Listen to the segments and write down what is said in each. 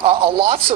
Lots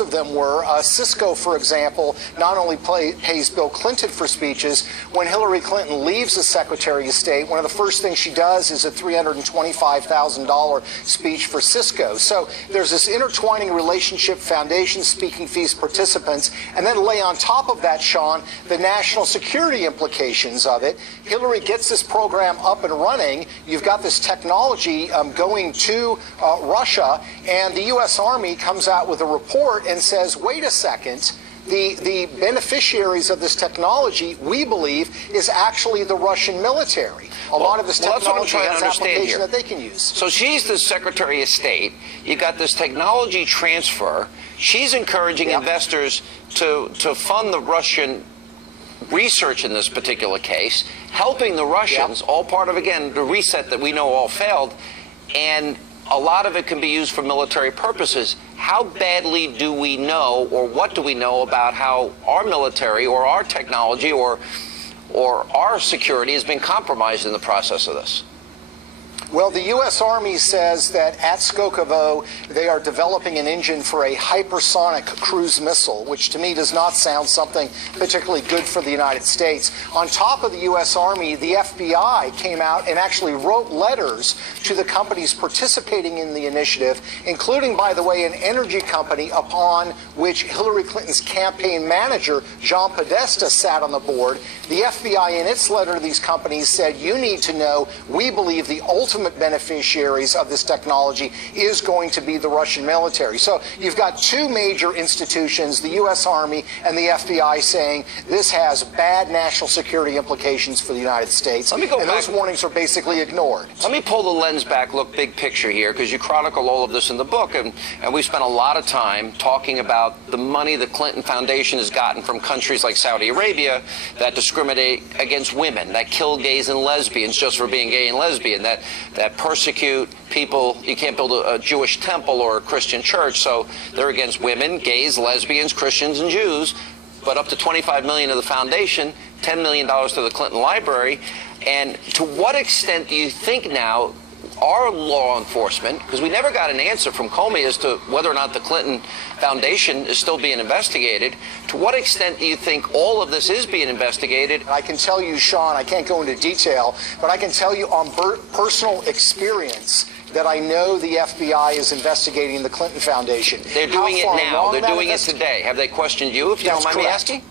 of them were. Cisco, for example, not only pays Bill Clinton for speeches. When Hillary Clinton leaves as Secretary of State, one of the first things she does is a $325,000 speech for Cisco. So there's this intertwining relationship, foundation, speaking fees, participants, and then lay on top of that, Sean, the national security implications of it. Hillary gets this program up and running. You've got this technology going to Russia, and the U.S. Army comes out with a report and says, wait a second, the beneficiaries of this technology, we believe, is actually the Russian military. A lot of this technology has application that they can use. So she's the Secretary of State. You've got this technology transfer. She's encouraging investors to fund the Russian research in this particular case, helping the Russians, all part of, again, the reset that we know all failed, and a lot of it can be used for military purposes. How badly do we know, or what do we know about how our military or our technology or our security has been compromised in the process of this? Well, the U.S. Army says that at Skokovo, they are developing an engine for a hypersonic cruise missile, which to me does not sound something particularly good for the United States. On top of the U.S. Army, the FBI came out and actually wrote letters to the companies participating in the initiative, including, by the way, an energy company upon which Hillary Clinton's campaign manager, John Podesta, sat on the board. The FBI, in its letter to these companies, said, you need to know, we believe the ultimate beneficiaries of this technology is going to be the Russian military. So you've got two major institutions, the U.S. Army and the FBI, saying this has bad national security implications for the United States. Let me go back. Those warnings are basically ignored. Let me pull the lens back, look big picture here, because you chronicle all of this in the book, and we spent a lot of time talking about the money the Clinton Foundation has gotten from countries like Saudi Arabia that discriminate against women, that kill gays and lesbians just for being gay and lesbian, that persecute people. You can't build a Jewish temple or a Christian church, so they're against women, gays, lesbians, Christians, and Jews. But up to $25 million to the foundation, $10 million to the Clinton Library. And to what extent do you think now our law enforcement, because we never got an answer from Comey as to whether or not the Clinton Foundation is still being investigated, to what extent do you think all of this is being investigated? I can tell you, Sean, I can't go into detail, but I can tell you on personal experience that I know the FBI is investigating the Clinton Foundation. They're doing it now. They're doing it today. Have they questioned you, if you don't mind me asking?